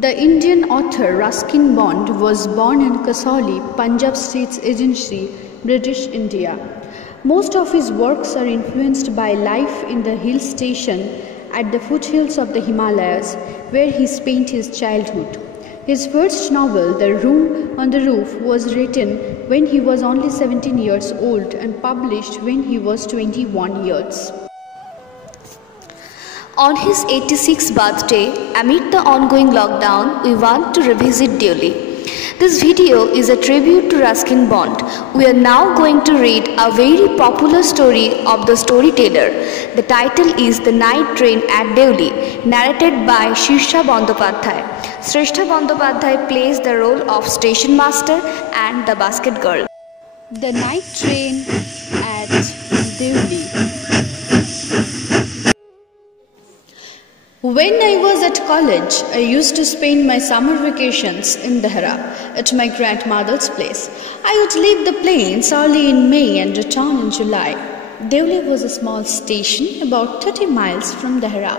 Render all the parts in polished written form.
The Indian author Ruskin Bond was born in Kasauli, Punjab States Agency, British India. Most of his works are influenced by life in the hill station at the foothills of the Himalayas, where he spent his childhood. His first novel, The Room on the Roof, was written when he was only 17 years old and published when he was 21 years. On his 86th birthday, amid the ongoing lockdown, we want to revisit Deoli. This video is a tribute to Ruskin Bond. We are now going to read a very popular story of the storyteller. The title is The Night Train at Deoli, narrated by Shirsha Bandopadhyay. Srestha Bandopadhyay plays the role of station master and the basket girl. The Night Train at Deoli. When I was at college, I used to spend my summer vacations in Dehra at my grandmother's place. I would leave the plains early in May and return in July. Deoli was a small station about 30 miles from Dehra.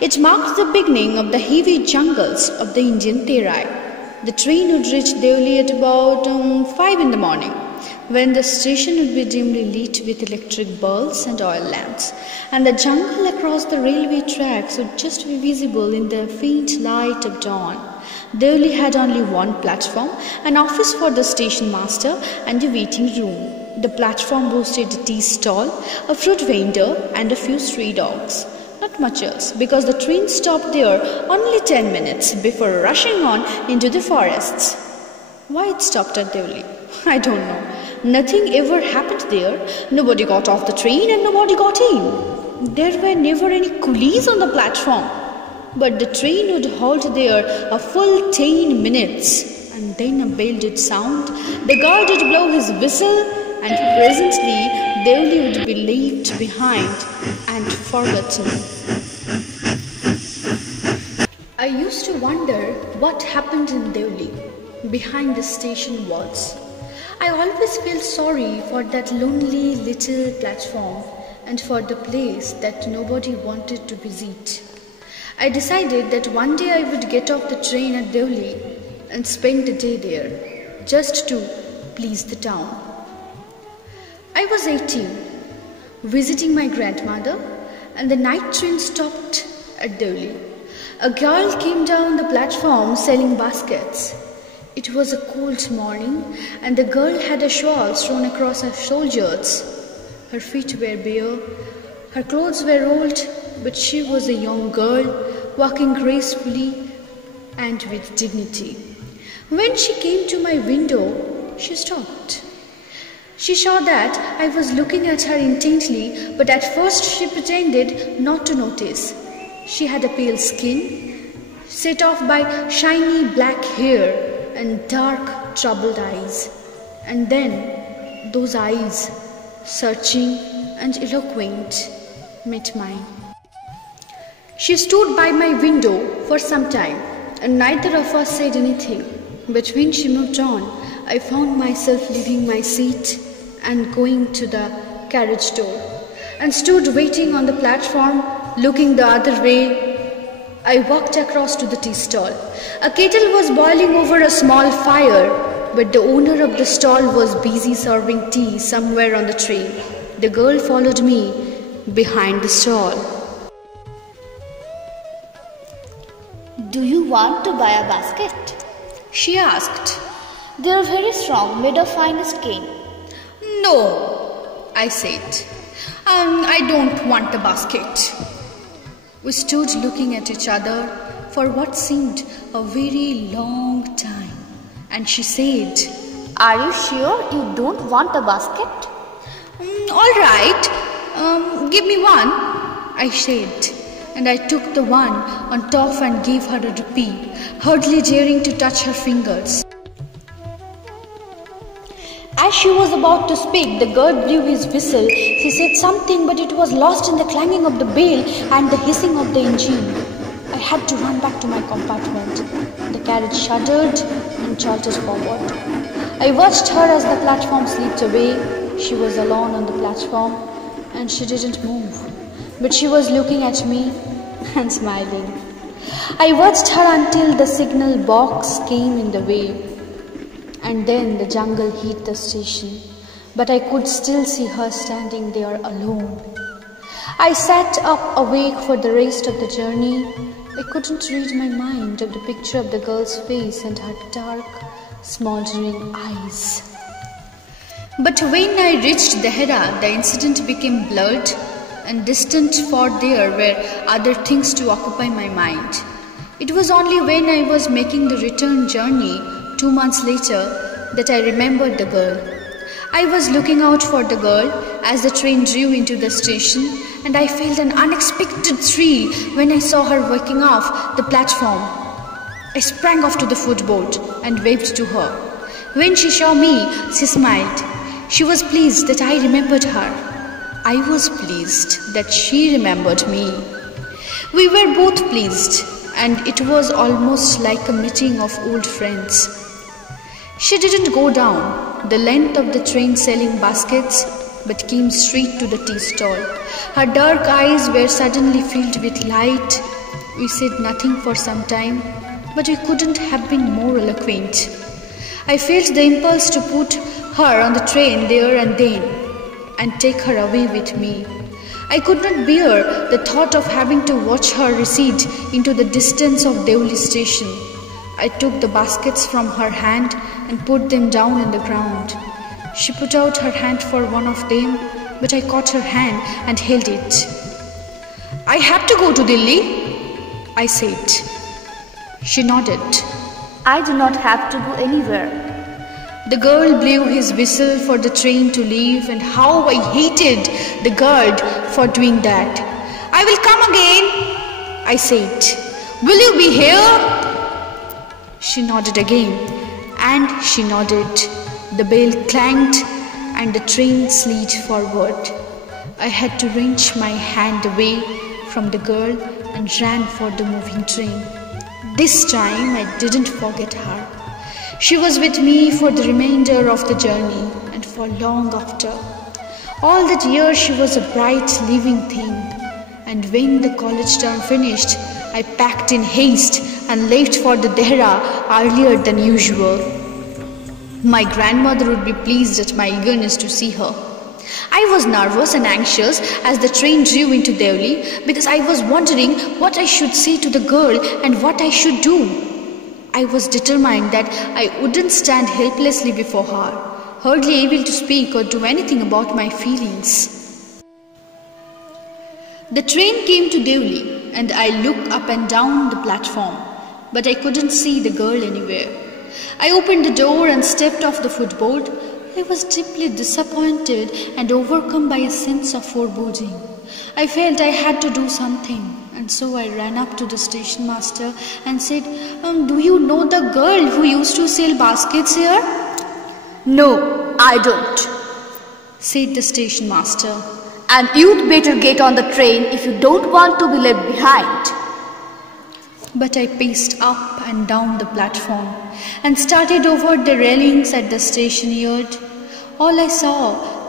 It marked the beginning of the heavy jungles of the Indian Terai. The train would reach Deoli at about 5 in the morning, when the station would be dimly lit with electric bulbs and oil lamps, and the jungle across the railway tracks would just be visible in the faint light of dawn. Deoli had only one platform, an office for the station master, and a waiting room. The platform boasted a tea stall, a fruit vendor, and a few stray dogs. Not much else, because the train stopped there only 10 minutes before rushing on into the forests. Why it stopped at Deoli? I don't know. Nothing ever happened there. Nobody got off the train and nobody got in. There were never any coolies on the platform. But the train would halt there a full 10 minutes, and then a bell did sound. The guard would blow his whistle, and presently Deoli would be left behind and forgotten. I used to wonder what happened in Deoli, behind the station walls. I always felt sorry for that lonely little platform and for the place that nobody wanted to visit. I decided that one day I would get off the train at Deoli and spend the day there, just to please the town. I was 18, visiting my grandmother, and the night train stopped at Deoli. A girl came down the platform selling baskets. It was a cold morning, and the girl had a shawl thrown across her shoulders. Her feet were bare, her clothes were old, but she was a young girl, walking gracefully and with dignity. When she came to my window, she stopped. She saw that I was looking at her intently, but at first she pretended not to notice. She had a pale skin, set off by shiny black hair, and dark, troubled eyes. And then those eyes, searching and eloquent, met mine. She stood by my window for some time, and neither of us said anything. But when she moved on, I found myself leaving my seat and going to the carriage door, and stood waiting on the platform, looking the other way. I walked across to the tea stall. A kettle was boiling over a small fire, but the owner of the stall was busy serving tea somewhere on the train. The girl followed me behind the stall. Do you want to buy a basket? She asked. They are very strong, made of finest cane. No, I said. I don't want a basket. We stood looking at each other for what seemed a very long time, and she said, Are you sure you don't want a basket? All right, give me one, I said, and I took the one on top and gave her a rupee, hardly daring to touch her fingers. As she was about to speak, the guard blew his whistle. He said something, but it was lost in the clanging of the bell and the hissing of the engine. I had to run back to my compartment. The carriage shuddered and jolted forward. I watched her as the platform slipped away. She was alone on the platform, and she didn't move. But she was looking at me and smiling. I watched her until the signal box came in the way, and then the jungle hit the station, but I could still see her standing there alone. I sat up awake for the rest of the journey. I couldn't read my mind of the picture of the girl's face and her dark, smoldering eyes. But when I reached Dehra, the incident became blurred and distant, for there were other things to occupy my mind. It was only when I was making the return journey 2 months later that I remembered the girl. I was looking out for the girl as the train drew into the station, and I felt an unexpected thrill when I saw her walking off the platform. I sprang off to the footboard and waved to her. When she saw me, she smiled. She was pleased that I remembered her. I was pleased that she remembered me. We were both pleased, and it was almost like a meeting of old friends. She didn't go down the length of the train selling baskets, but came straight to the tea stall. Her dark eyes were suddenly filled with light. We said nothing for some time, but we couldn't have been more eloquent. I felt the impulse to put her on the train there and then, and take her away with me. I could not bear the thought of having to watch her recede into the distance of Deoli station. I took the baskets from her hand and put them down on the ground. She put out her hand for one of them, but I caught her hand and held it. "I have to go to Delhi," I said. She nodded. "I do not have to go anywhere." The girl blew his whistle for the train to leave, and how I hated the guard for doing that. "I will come again," I said. "Will you be here?" She nodded again, and she nodded. The bell clanged, and the train slid forward. I had to wrench my hand away from the girl and ran for the moving train. This time I didn't forget her. She was with me for the remainder of the journey and for long after. All that year she was a bright, living thing, and when the college term finished, I packed in haste and left for the Dehra earlier than usual. My grandmother would be pleased at my eagerness to see her. I was nervous and anxious as the train drew into Deoli, because I was wondering what I should say to the girl and what I should do. I was determined that I wouldn't stand helplessly before her, hardly able to speak or do anything about my feelings. The train came to Deoli, and I looked up and down the platform, but I couldn't see the girl anywhere. I opened the door and stepped off the footboard. I was deeply disappointed and overcome by a sense of foreboding. I felt I had to do something, and so I ran up to the station master and said, "Do you know the girl who used to sell baskets here?" "No, I don't," said the station master. "And you'd better get on the train if you don't want to be left behind." But I paced up and down the platform and started over the railings at the station yard. All I saw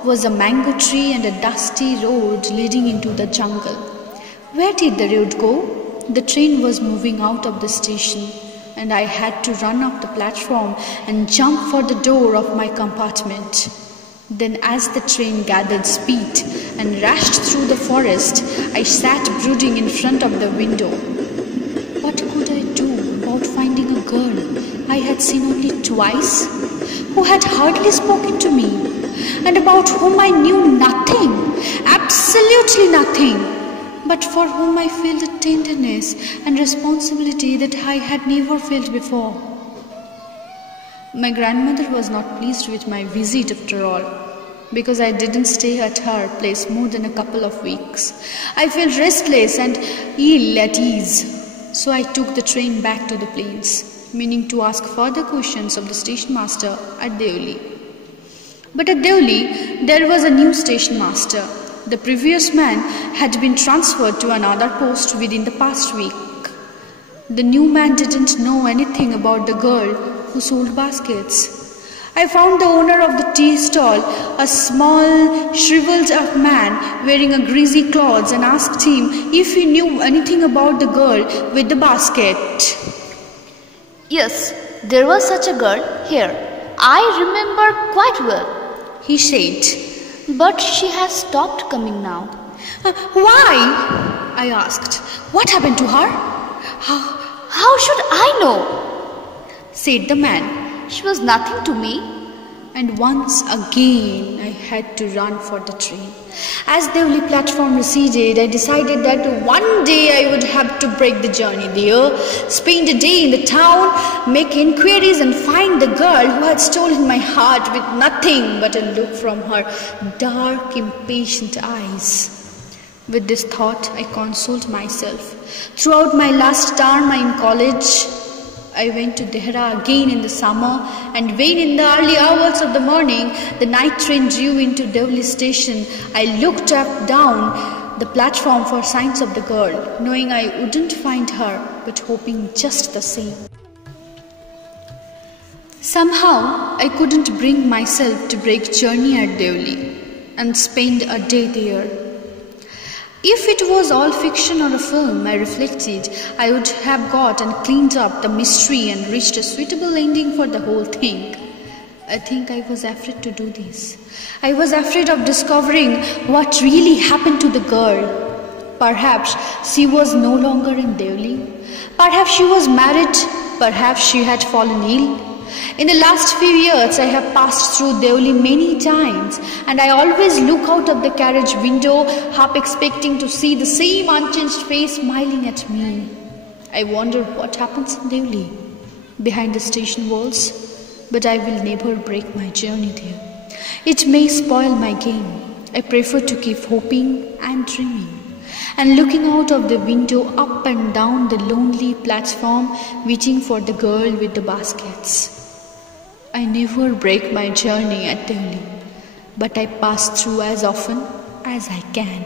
was a mango tree and a dusty road leading into the jungle. Where did the road go? The train was moving out of the station, and I had to run up the platform and jump for the door of my compartment. Then, as the train gathered speed and rushed through the forest, I sat brooding in front of the window. What could I do about finding a girl I had seen only twice, who had hardly spoken to me, and about whom I knew nothing, absolutely nothing, but for whom I felt a tenderness and responsibility that I had never felt before? My grandmother was not pleased with my visit after all, because I didn't stay at her place more than a couple of weeks. I felt restless and ill at ease. So I took the train back to the plains, meaning to ask further questions of the station master at Deoli. But at Deoli, there was a new station master. The previous man had been transferred to another post within the past week. The new man didn't know anything about the girl who sold baskets. I found the owner of the tea stall, a small, shriveled up man wearing a greasy clothes, and asked him if he knew anything about the girl with the basket. Yes, there was such a girl here. I remember quite well, he said. But she has stopped coming now. Why? I asked. What happened to her? How should I know? Said the man. She was nothing to me. And once again I had to run for the train. As the Deoli platform receded, I decided that one day I would have to break the journey there, spend a day in the town, make inquiries and find the girl who had stolen my heart with nothing but a look from her dark, impatient eyes. With this thought, I consoled myself. Throughout my last term in college, I went to Dehra again in the summer, and when in the early hours of the morning the night train drew into Deoli station, I looked up down the platform for signs of the girl, knowing I wouldn't find her, but hoping just the same. Somehow I couldn't bring myself to break journey at Deoli and spend a day there. If it was all fiction or a film, I reflected, I would have got and cleaned up the mystery and reached a suitable ending for the whole thing. I think I was afraid to do this. I was afraid of discovering what really happened to the girl. Perhaps she was no longer in Deoli. Perhaps she was married. Perhaps she had fallen ill. In the last few years, I have passed through Deoli many times, and I always look out of the carriage window, half expecting to see the same unchanged face smiling at me. I wonder what happens in Deoli, behind the station walls, but I will never break my journey there. It may spoil my game. I prefer to keep hoping and dreaming, and looking out of the window up and down the lonely platform, waiting for the girl with the baskets. I never break my journey at Deoli, but I pass through as often as I can.